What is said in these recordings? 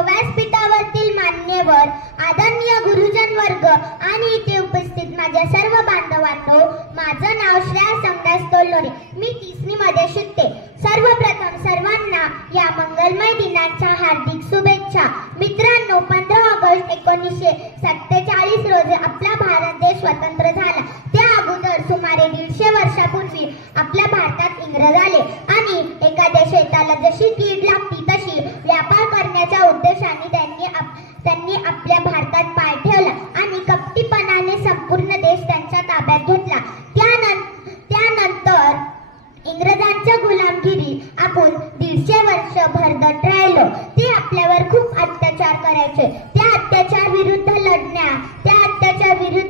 व्यासपीठावरील मान्यवर, आदरणीय गुरुजन वर्ग आणि इथे उपस्थित माझ्या सर्व बांधवांनो, माझं नाव श्रेया संगदास तोलनोरे. मी 3री मध्ये शिकते. सर्वप्रथम सर्वांना या मंगलमय दिनाच्या हार्दिक शुभेच्छा. मित्रांनो, 15 ऑगस्ट 1947 रोजी आपला भारत देश स्वतंत्र झाला. त्या अगोदर सुमारे 150 वर्षापूर्वी आपल्या भारतात इंग्रज आले आणि एखाद्या शेताला जशी कीड लागती तशी व्यापार करण्याच्या उद्देशाने त्यांनी आपल्या भारतात पाय ठेवला आणि कपटीपणाने संपूर्ण देश त्यांच्या ताब्यात घेतला. त्यानंतर इंग्रजांच्या गुलामगिरी आपण 150 वर्ष भरडत राहिलो. ते आपल्यावर खूप अत्याचार करायचे. त्या अत्याचार विरुद्ध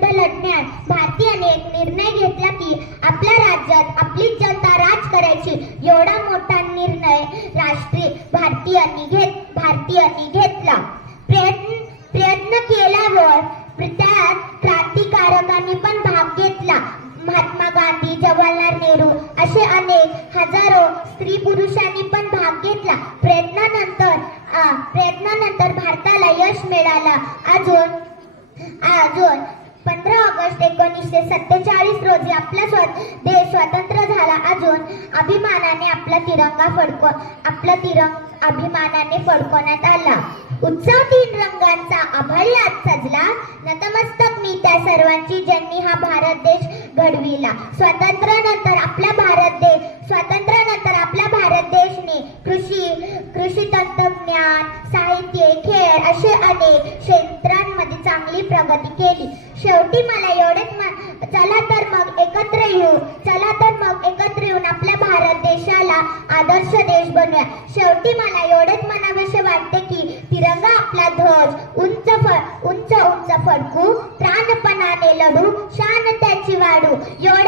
लढण्यात भारतीयांनी एक निर्णय घेतला की आपल्या राज्यात आपली जनता राज करायची. एवढा मोठा निर्णय भारतीयांनी घेतला. प्रयत्न केल्यावर त्यात क्रांतिकारकांनी पण भाग घेतला. महात्मा गांधी, जवाहरलाल नेहरू असे अनेक हजारो स्त्री पुरुषांनी पण भाग घेतला. प्रयत्नानंतर भारताला यश मिळाला. अजून 15 ऑगस्ट 1947 रोजी आपला देश स्वतंत्र झाला. अजून अभिमानाने अभिमानाने फडकवण्यात आला. उत्सव 3 रंगांचा आभाळी आज सजला. नतमस्तक मी त्या सर्वांची ज्यांनी हा भारत देश घडविला. स्वातंत्र्यानंतर आपल्या भारत देशने कृषी तंत्रज्ञान, साहित्य, खेळ असे अनेक क्षेत्रांमध्ये चांगली प्रगती केली. शेवटी मला एवढेच चला तर मग एकत्र येऊन आपल्या भारत देशाला आदर्श देश बनवूया. शेवटी मला एवढेच म्हणावेसे वाटते की तिरंगा आपला ध्वज उंच फडकू, प्राणपणाने लढू, शान त्याची वाढू. एवढे